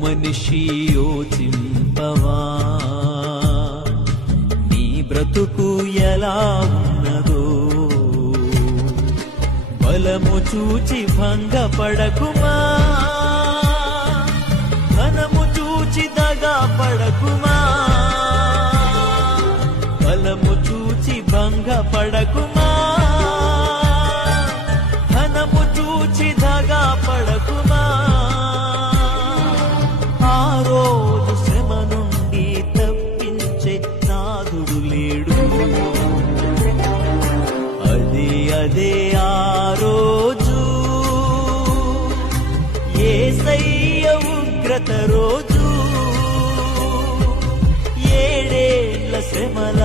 మనిషి యోచింపవా నీ బ్రతుకు ఎలా ఉన్నదో బలము చూచి భంగపడకుమా ధనము చూచి దగా పడకుమా బలము చూచి భంగపడకుమా ధనము చూచి దగా పడకుమా ఆ రోజు శ్రమ నుండి తప్పించే నాదుడు లేడు అదే ఆ రోజు యేసయ్య ఉగ్రత రోజు ఏడేళ్ల శ్రమల